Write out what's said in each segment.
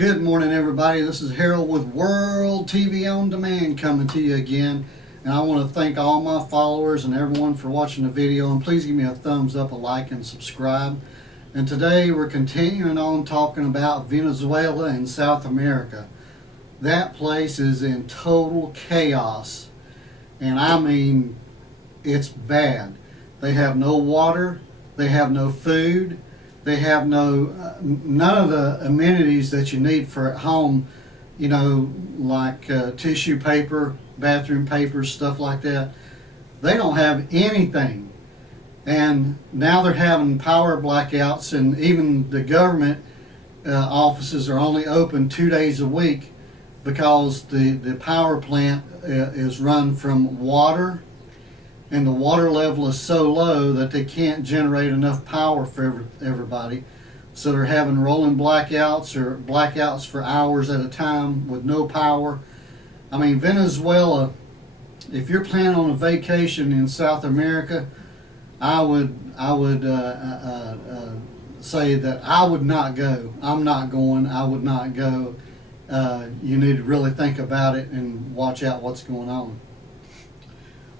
Good morning, everybody. This is Harold with World TV On Demand coming to you again. And I want to thank all my followers and everyone for watching the video. And please give me a thumbs up, a like, and subscribe. And today we're continuing on talking about Venezuela and South America. That place is in total chaos. And I mean, it's bad. They have no water. They have no food. They have none of the amenities that you need for at home, you know, like tissue paper, bathroom paper, stuff like that. They don't have anything. And now they're having power blackouts, and even the government offices are only open 2 days a week because the power plant is run from water, and the water level is so low that they can't generate enough power for everybody. So they're having rolling blackouts or blackouts for hours at a time with no power. I mean, Venezuela, if you're planning on a vacation in South America, I would say that I would not go. I'm not going. I would not go. You need to really think about it and watch out what's going on.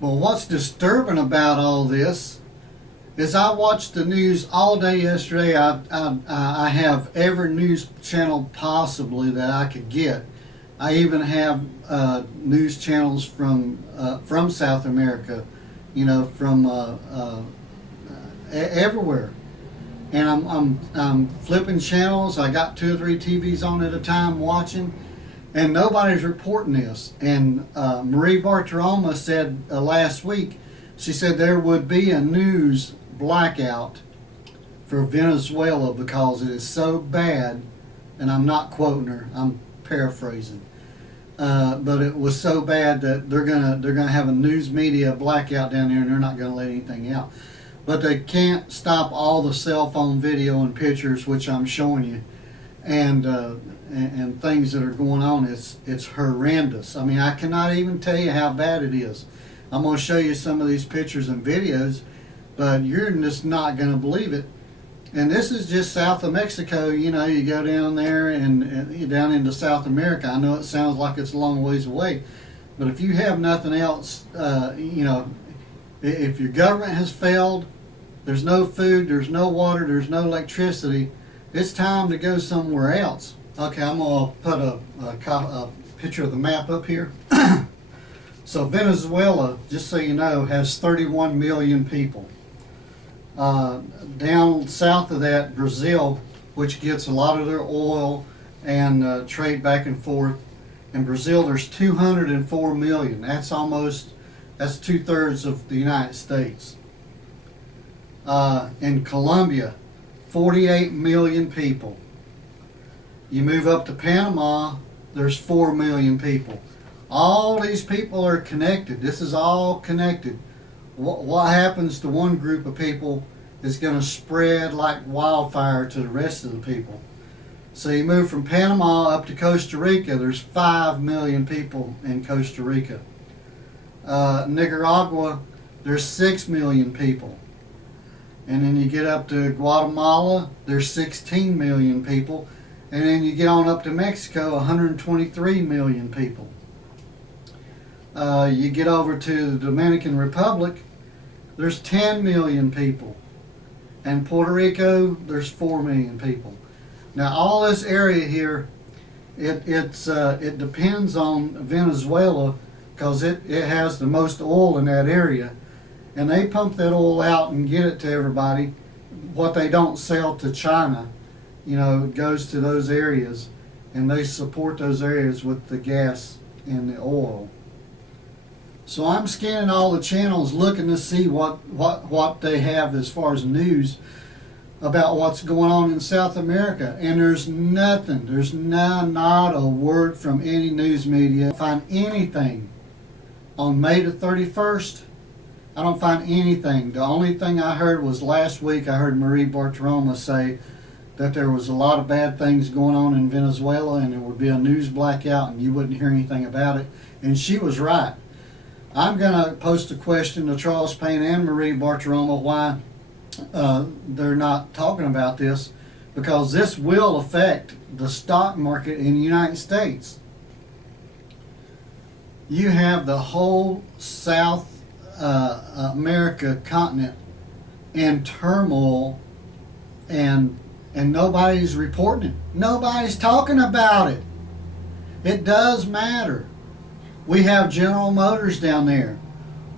Well, what's disturbing about all this is I watched the news all day yesterday. I have every news channel possibly that I could get. I even have news channels from South America, you know, from everywhere. And I'm flipping channels. I got 2 or 3 TVs on at a time watching. And nobody's reporting this. And Marie Bartiromo said last week, she said there would be a news blackout for Venezuela because it is so bad, and I'm not quoting her, I'm paraphrasing. But it was so bad that they're gonna have a news media blackout down there, and they're not gonna let anything out. But they can't stop all the cell phone video and pictures, which I'm showing you, and things that are going on. It's horrendous. I mean, I cannot even tell you how bad it is. I'm going to show you some of these pictures and videos, but you're just not going to believe it. And this is just south of Mexico. You know, you go down there and down into South America. I know it sounds like it's a long ways away, but if you have nothing else, you know, if your government has failed, there's no food, there's no water, there's no electricity, it's time to go somewhere else. Okay, I'm going to put a picture of the map up here. So Venezuela, just so you know, has 31 million people. Down south of that, Brazil, which gets a lot of their oil and trade back and forth. In Brazil, there's 204 million. That's 2/3 of the United States. In Colombia, 48 million people. You move up to Panama, there's 4 million people. All these people are connected. This is all connected. What happens to one group of people is going to spread like wildfire to the rest of the people. So you move from Panama up to Costa Rica, there's 5 million people in Costa Rica. Nicaragua, there's 6 million people. And then you get up to Guatemala, there's 16 million people. And then you get on up to Mexico, 123 million people. You get over to the Dominican Republic, there's 10 million people. And Puerto Rico, there's 4 million people. Now all this area here, it depends on Venezuela because it has the most oil in that area. And they pump that oil out and get it to everybody. What they don't sell to China, you know, it goes to those areas, and they support those areas with the gas and the oil. So I'm scanning all the channels looking to see what they have as far as news about what's going on in South America, and there's nothing. There's not a word from any news media. I don't find anything on May the 31st. I don't find anything. The only thing I heard was last week I heard Marie Bartiromo say that there was a lot of bad things going on in Venezuela and there would be a news blackout and you wouldn't hear anything about it. And she was right. I'm going to post a question to Charles Payne and Marie Bartiromo why they're not talking about this, because this will affect the stock market in the United States. You have the whole South America continent in turmoil, and nobody's reporting it. Nobody's talking about it. It does matter. We have General Motors down there.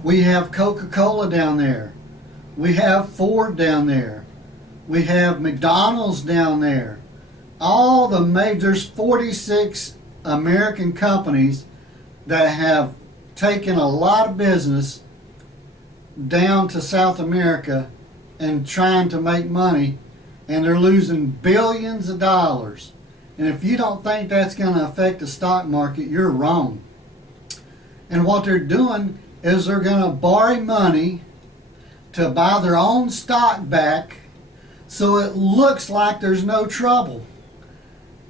We have Coca-Cola down there. We have Ford down there. We have McDonald's down there. All the there's 46 American companies that have taken a lot of business down to South America and trying to make money, and they're losing billions of dollars. And if you don't think that's going to affect the stock market, you're wrong. And what they're doing is they're going to borrow money to buy their own stock back so it looks like there's no trouble.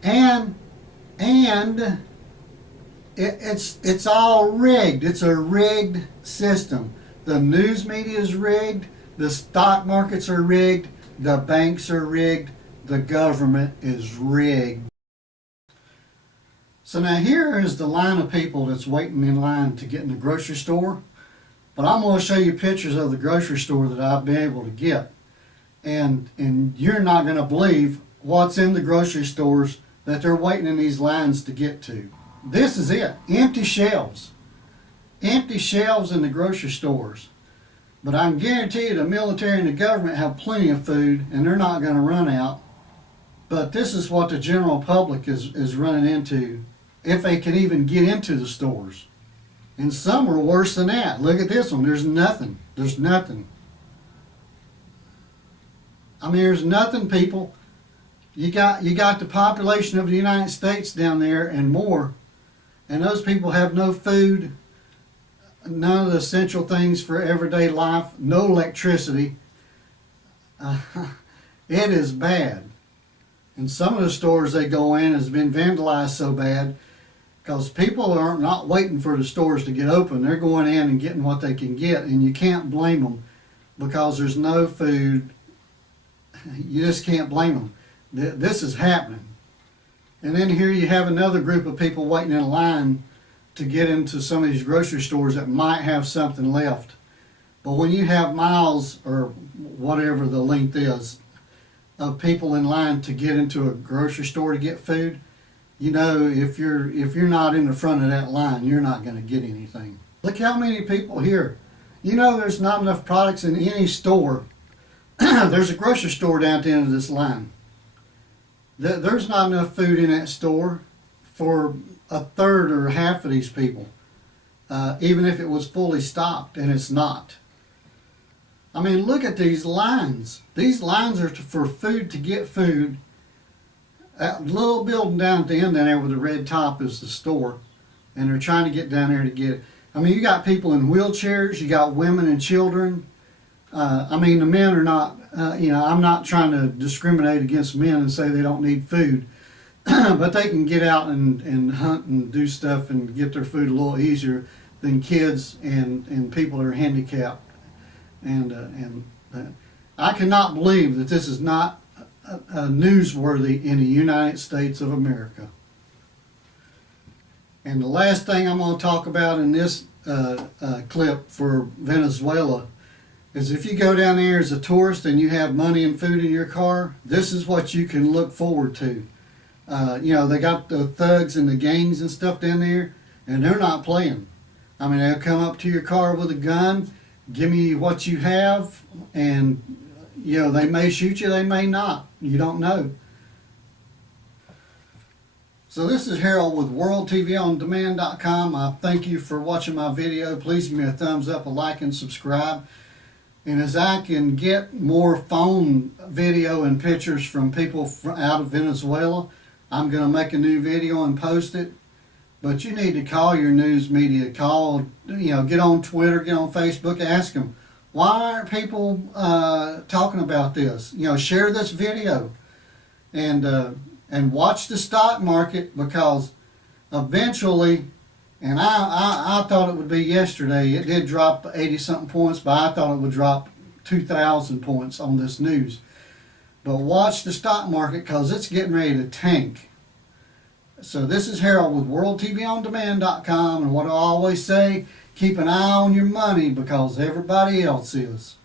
And it's all rigged. It's a rigged system. The news media is rigged. The stock markets are rigged. The banks are rigged. The government is rigged. So now here is the line of people that's waiting in line to get in the grocery store. But I'm going to show you pictures of the grocery store that I've been able to get. And you're not going to believe what's in the grocery stores that they're waiting in these lines to get to. This is it. Empty shelves. Empty shelves in the grocery stores. But I can guarantee you the military and the government have plenty of food, and they're not going to run out. But this is what the general public is running into, if they can even get into the stores. And some are worse than that. Look at this one. There's nothing. There's nothing. I mean, there's nothing, people. You got the population of the United States down there and more, and those people have no food, none of the essential things for everyday life, no electricity. It is bad. And some of the stores they go in has been vandalized so bad because people are not waiting for the stores to get open. They're going in and getting what they can get, and you can't blame them because there's no food. You just can't blame them. This is happening. And then here you have another group of people waiting in line to get into some of these grocery stores that might have something left. But when you have miles, or whatever the length is, of people in line to get into a grocery store to get food, you know, if you're not in the front of that line, you're not going to get anything. Look how many people here. You know, there's not enough products in any store. There's a grocery store down at the end of this line. There's not enough food in that store for a third or half of these people, even if it was fully stocked, and it's not. I mean, look at these lines. These lines are for food, to get food. That little building down at the end down there with the red top is the store, and they're trying to get down there to get it. I mean, you got people in wheelchairs, you got women and children. I mean, the men are not, I'm not trying to discriminate against men and say they don't need food, but they can get out and hunt and do stuff and get their food a little easier than kids and people that are handicapped. And I cannot believe that this is not newsworthy in the United States of America. And the last thing I'm going to talk about in this clip for Venezuela is if you go down there as a tourist and you have money and food in your car, this is what you can look forward to. They got the thugs and the gangs and stuff down there, and they're not playing. I mean, they'll come up to your car with a gun, give me what you have, and they may shoot you, they may not. You don't know. So this is Harold with WorldTVOnDemand.com. I thank you for watching my video. Please give me a thumbs up, a like, and subscribe. And as I can get more phone video and pictures from people out of Venezuela, I'm going to make a new video and post it. But you need to call your news media. Call, get on Twitter, get on Facebook, ask them, why aren't people talking about this? Share this video and watch the stock market, because eventually, and I thought it would be yesterday. It did drop 80-something points, but I thought it would drop 2,000 points on this news. But watch the stock market because it's getting ready to tank. So this is Harold with WorldTVOnDemand.com, and what I always say, keep an eye on your money because everybody else is.